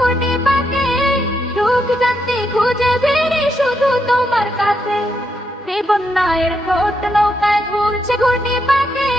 ঘুরতে পাকে, সুখ শান্তি খুঁজে বেড়ে শুধু তোমার কাছে। দেবন্যায়ের খোট নৌকায় ঘুরছে ঘুরতে পাকে।